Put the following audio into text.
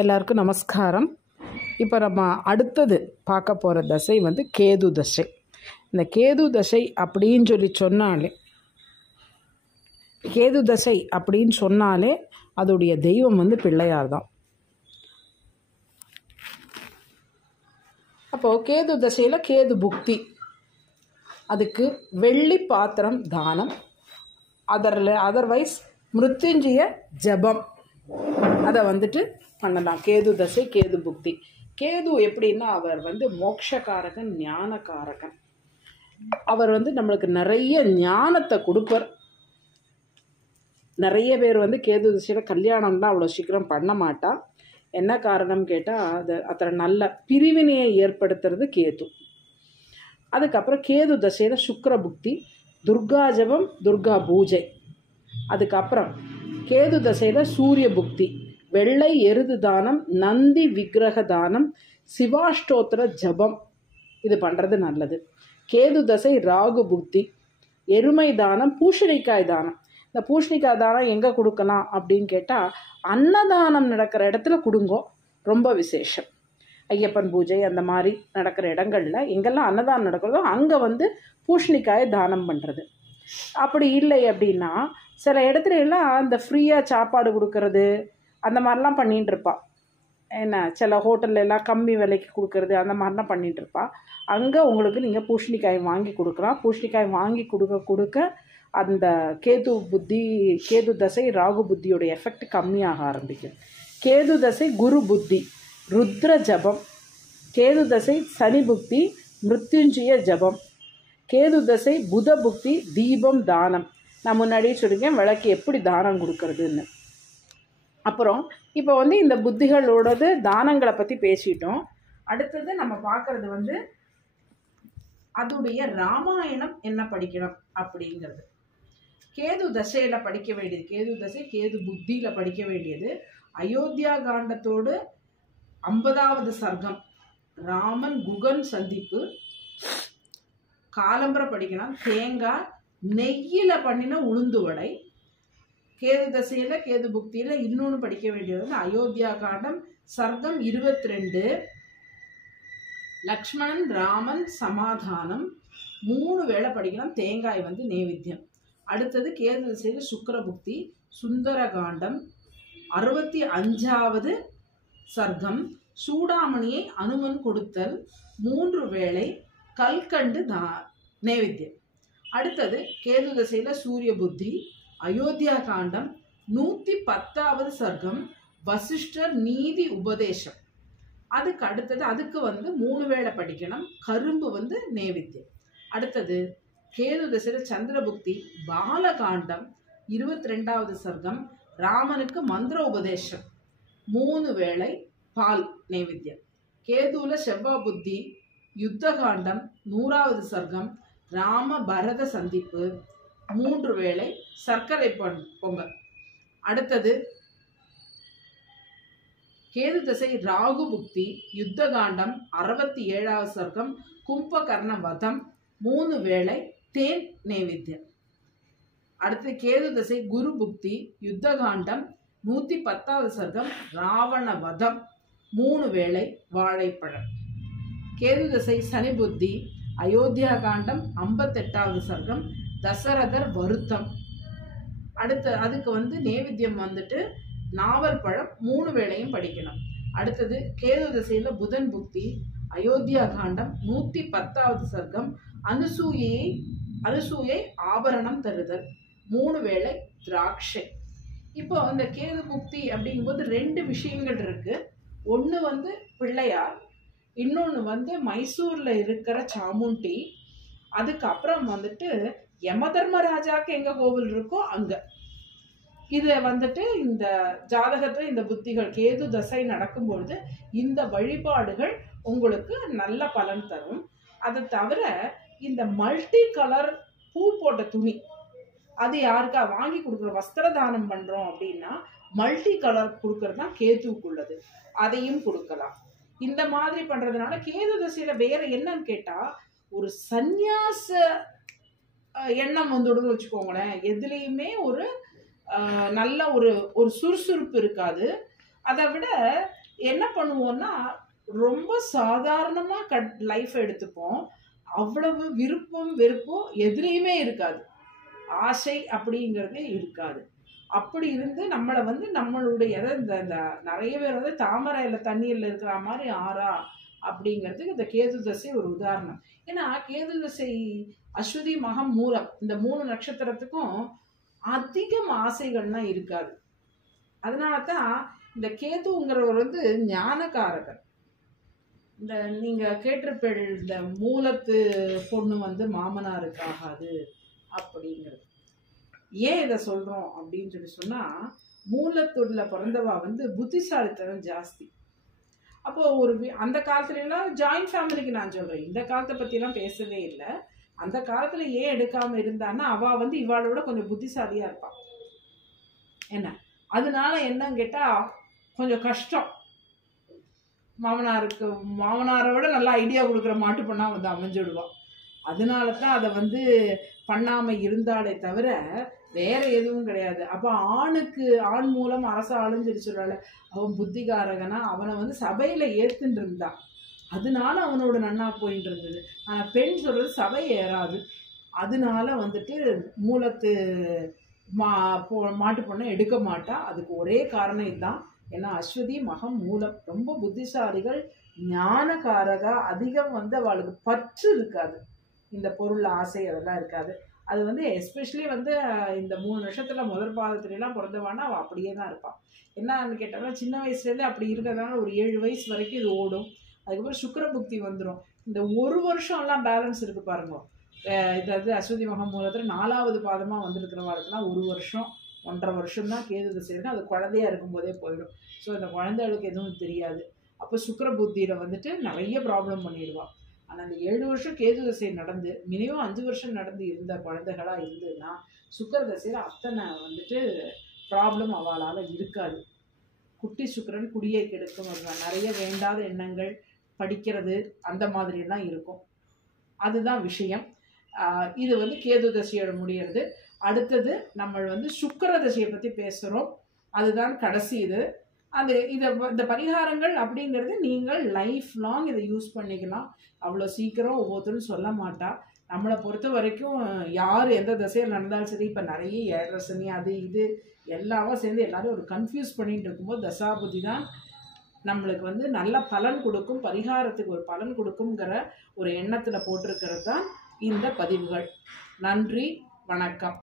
எல்லாருக்கும் நமஸ்காரம். இப்போ நம்ம அடுத்தது பார்க்க போகிற தசை வந்து கேது தசை. இந்த கேது தசை அப்படின்னு சொன்னாலே அதோடைய தெய்வம் வந்து பிள்ளையார் தான். அப்போது கேது தசையில் கேது புக்தி, அதுக்கு வெள்ளி பாத்திரம் தானம், அதர்வைஸ் மிருத்யுஞ்சய ஜபம் அதை வந்துட்டு பண்ணலாம். கேது தசை கேது புக்தி. கேது எப்படின்னா அவர் வந்து மோட்சக்காரகன், ஞானக்காரகன். அவர் வந்து நம்மளுக்கு நிறைய ஞானத்தை கொடுப்பார். நிறைய பேர் வந்து கேது திசையில் கல்யாணம்லாம் அவ்வளோ சீக்கிரம் பண்ண மாட்டா. என்ன காரணம் கேட்டால் அதில் நல்ல பிரிவினையை ஏற்படுத்துறது கேது. அதுக்கப்புறம் கேது தசையில் சுக்கிர புக்தி, துர்கா ஜபம், துர்கா பூஜை. அதுக்கப்புறம் கேது தசையில் சூரிய புக்தி, வெள்ளை எருது தானம், நந்தி விக்கிரக தானம், சிவாஷ்டோத்திர ஜபம் இது பண்ணுறது நல்லது. கேது தசை ராகு புக்தி, எருமை தானம், பூசணிக்காய் தானம். இந்த பூசணிக்காய் தானம் எங்கே கொடுக்கலாம் அப்படின்னு கேட்டால் அன்னதானம் நடக்கிற இடத்துல கொடுங்கோ, ரொம்ப விசேஷம். ஐயப்பன் பூஜை அந்த மாதிரி நடக்கிற இடங்களில் எங்கெல்லாம் அன்னதானம் நடக்கிறதோ அங்கே வந்து பூசணிக்காயை தானம் பண்ணுறது. அப்படி இல்லை அப்படின்னா சில இடத்துல எல்லாம் அந்த ஃப்ரீயாக சாப்பாடு கொடுக்கறது அந்த மாதிரிலாம் பண்ணிகிட்டு இருப்பாள். என்ன சில ஹோட்டல்ல எல்லாம் கம்மி விலைக்கு கொடுக்கறது அந்த மாதிரிலாம் பண்ணிகிட்டு இருப்பாள். அங்கே உங்களுக்கு நீங்கள் பூசணிக்காய் வாங்கி கொடுக்கலாம். பூசணிக்காய் வாங்கி கொடுக்க அந்த கேது தசை ராகு புத்தியோடைய எஃபெக்ட் கம்மியாக ஆரம்பிக்கும். கேது தசை குரு புத்தி, ருத்ர ஜபம். கேது தசை சனி புக்தி, மிருத்யுஞ்சய ஜபம். கேது தசை புத புக்தி, தீபம் தானம். நான் முன்னாடியே சொல்லியிருக்கேன் விளக்கு எப்படி தானம் கொடுக்கறதுன்னு. அப்புறம் இப்போ வந்து இந்த புத்திகளோடது தானங்களை பற்றி பேசிட்டோம். அடுத்தது நம்ம பார்க்குறது வந்து அதோடைய ராமாயணம் என்ன படிக்கணும் அப்படிங்கிறது. கேது தசையில் படிக்க வேண்டியது, கேது தசை கேது புத்தியில் படிக்க வேண்டியது அயோத்தியா காண்டத்தோடு 50வது சர்க்கம், ராமன் குகன் சந்திப்பு. காலம்பரை படிக்கணும் தேங்காய் நெய்யில் பண்ணின உளுந்து வடை. கேது தசையில் கேது புக்தியில் இன்னொன்று படிக்க வேண்டியது வந்து அயோத்தியா காண்டம் சர்க்கம் 22, லக்ஷ்மணன் ராமன் சமாதானம். 3 வேளை படிக்கணும். தேங்காய் வந்து நைவேத்தியம். அடுத்தது கேது திசையில் சுக்கிர புக்தி, சுந்தர காண்டம் 65வது சர்க்கம், சூடாமணியை அனுமன் கொடுத்தல். 3 வேளை கல்கண்டு நைவேத்தியம். அடுத்தது கேது திசையில் சூரிய புத்தி, அயோத்தியா காண்டம் 110வது சர்க்கம், வசிஷ்டர் நீதி உபதேசம். அதுக்கு வந்து 3 வேளை படிக்கணும். கரும்பு வந்து நைவேத்தியம். அடுத்தது கேது திசையில் சந்திரபுக்தி, பாலகாண்டம் 22வது சர்க்கம், ராமனுக்கு மந்திர உபதேசம். 3 வேளை பால் நைவேத்தியம். கேதுல செவ்வாய் புத்தி, யுத்த காண்டம் 100வது சர்க்கம், ராம பரத சந்திப்பு. 3 வேளை சர்க்கரை பொங்கல். அடுத்தது கேது தசை ராகு புக்தி, யுத்த காண்டம் 67வது சர்க்கம், கும்பகர்ண வதம். 3 வேளை தேன் நைவேத்தியம். அடுத்து கேது தசை குரு புக்தி, யுத்த காண்டம் 110வது சர்க்கம், ராவண வதம். 3 வேளை வாழைப்பழம். கேது தசை சனி புத்தி, அயோத்தியா காண்டம் 58வது சர்க்கம், தசரதர் வருத்தம். அதுக்கு வந்து நைவேத்தியம் வந்துட்டு நாவல் பழம். 3 வேளையும் படிக்கணும். அடுத்தது கேது திசையில புதன் புக்தி, அயோத்தியா காண்டம் 110வது சர்க்கம், அனுசூயை ஆபரணம் தருதல். 3 வேளை திராட்சை. இப்போ இந்த கேது புக்தி அப்படிங்கும்போது 2 விஷயங்கள் இருக்கு. ஒன்று வந்து பிள்ளையார், இன்னொன்று வந்து மைசூர்ல இருக்கிற சாமுண்டி. அதுக்கப்புறம் வந்துட்டு யமதர்மராஜாக்கு எங்க கோவில் இருக்கோ அங்க. இதை வந்துட்டு இந்த ஜாதகத்துல இந்த புத்திகள் கேது தசை நடக்கும் பொழுது இந்த வழிபாடுகள் உங்களுக்கு நல்ல பலன் தரும். அதை தவிர இந்த மல்டி கலர் பூ போட்ட துணி அது யாருக்கா வாங்கி கொடுக்குற வஸ்திர தானம் பண்றோம் அப்படின்னா மல்டி கலர் கொடுக்கறது தான் கேதுக்குள்ளது, அதையும் கொடுக்கலாம். இந்த மாதிரி பண்றதுனால கேது தசையில வேற என்னன்னு கேட்டா ஒரு சந்நியாச எண்ணம் வந்துடுன்னு வச்சுக்கோங்களேன். எதுலேயுமே ஒரு நல்ல ஒரு சுறுசுறுப்பு இருக்காது. அதை விட என்ன பண்ணுவோம்னா ரொம்ப சாதாரணமாக லைஃப் எடுத்துப்போம். அவ்வளவு விருப்பம் வெறுப்பும் எதுலேயுமே இருக்காது, ஆசை அப்படிங்கிறதே இருக்காது. அப்படி இருந்து நம்மளை வந்து நம்மளுடைய இந்த நிறைய பேர் வந்து தாமரையில் தண்ணீரில் இருக்கிற மாதிரி ஆறா அப்படிங்கிறதுக்கு இந்த கேது தசை ஒரு உதாரணம். ஏன்னா கேது தசை அஸ்வதி மகம் மூலம் இந்த 3 நட்சத்திரத்துக்கும் அதிகம் ஆசைகள்லாம் இருக்காது. அதனால தான் இந்த கேதுங்கிறவர் வந்து ஞானக்காரகர். இந்த நீங்கள் கேட்டிருப்பீள், இந்த மூலத்து பொண்ணு வந்து மாமனாருக்கு ஆகாது அப்படிங்கிறது. ஏன் இதை சொல்கிறோம் அப்படின்னு சொன்னால், மூலத்தூர்ல பிறந்தவா வந்து புத்திசாலித்தனம் ஜாஸ்தி. அப்போது ஒரு அந்த காலத்துலலாம் ஜாயிண்ட் ஃபேமிலிக்கு நான் சொல்கிறேன், இந்த காலத்தை பற்றிலாம் பேசவே இல்லை. அந்த காலத்தில் ஏன் எடுக்காமல் இருந்தான்னா அவள் வந்து இவாளோட கொஞ்சம் புத்திசாலியாக இருப்பாள். என்ன அதனால என்னன்னு கேட்டால் கொஞ்சம் கஷ்டம். மாமனாரை விட நல்லா ஐடியா கொடுக்குற மாட்டு பண்ணா வந்து அமைஞ்சிடுவான். அதனால தான் அதை வந்து பண்ணாமல் இருந்தாலே தவிர வேற எதுவும் கிடையாது. அப்போ ஆண் மூலம் அரசு ஆளுன்னு சொல்றாள். அவன் புத்திகாரகனா அவனை வந்து சபையில் ஏற்றுன்னு இருந்தான், அதனால அவனோட நன்னா போயிட்டு இருந்தது. ஆனால் பெண் சொல்றது சபை ஏறாது. அதனால வந்துட்டு மூலத்து மாட்டு பொண்ணை எடுக்க மாட்டா. அதுக்கு ஒரே காரணம் இதுதான். ஏன்னா அஸ்வதி மகம் மூலம் ரொம்ப புத்திசாலிகள், ஞானக்காரகா, அதிகம் வந்து அவளுக்கு பற்று இருக்காது, இந்த பொருள் ஆசை அதெல்லாம் இருக்காது. அது வந்து எஸ்பெஷலி வந்து இந்த 3 நட்சத்திரத்தில் முதல் பாதத்துலாம் பிறந்தவானா அவள் அப்படியே தான் இருப்பாள். என்னன்னு கேட்டாலும் சின்ன வயசுலேருந்து அப்படி இருக்கிறதால ஒரு 7 வயசு வரைக்கும் இது ஓடும். அதுக்கப்புறம் சுக்கிர புக்தி வந்துடும். இந்த 1 வருஷம்லாம் பேலன்ஸ் இருக்குது பாருங்க. இதாவது அஸ்வதி மகம் மூலத்தில் 4வது பாதமாக வந்திருக்கிறவாளுக்குன்னா 1 வருஷம் 1.5 வருஷம் தான் கேது தசை இருக்கு. அது குழந்தையா இருக்கும்போதே போயிடும். ஸோ அந்த குழந்தைகளுக்கு எதுவும் தெரியாது. அப்போ சுக்கிர புத்தியில் வந்துட்டு நிறைய ப்ராப்ளம் பண்ணிடுவாள். ஆனால் அந்த 7 வருஷம் கேது தசை நடந்து மினிமம் 5 வருஷம் நடந்து இருந்த குழந்தைகளாக இருந்ததுன்னா சுக்கிர தசையில் அத்தனை வந்துட்டு ப்ராப்ளம் அவளால் இருக்காது. குட்டி சுக்கிரன் குடியை கெடுக்கும், நிறைய வேண்டாத எண்ணங்கள், படிக்கிறது அந்த மாதிரிலாம் இருக்கும். அதுதான் விஷயம். இது வந்து கேது தசையோட முடியறது. அடுத்தது நம்ம வந்து சுக்கிர தசையை பற்றி பேசுகிறோம். அதுதான் கடைசி இது. இந்த பரிகாரங்கள் அப்படிங்கிறது நீங்கள் லைஃப் லாங் இதை யூஸ் பண்ணிக்கலாம். அவ்வளோ சீக்கிரம் ஒவ்வொருத்தரும் சொல்ல மாட்டா. நம்மளை பொறுத்த வரைக்கும் யார் எந்த திசையில் நடந்தாலும் சரி, இப்போ நிறைய 7 சனி அது இது எல்லாமே சேர்ந்து எல்லாரும் ஒரு கன்ஃபியூஸ் பண்ணிட்டு இருக்கும்போது தசாபுதி தான் நம்மளுக்கு வந்து நல்ல பலன் கொடுக்கும், பரிகாரத்துக்கு ஒரு பலன் கொடுக்குங்கிற ஒரு எண்ணத்தில் போட்டிருக்கிறது தான் இந்த பதிவுகள். நன்றி, வணக்கம்.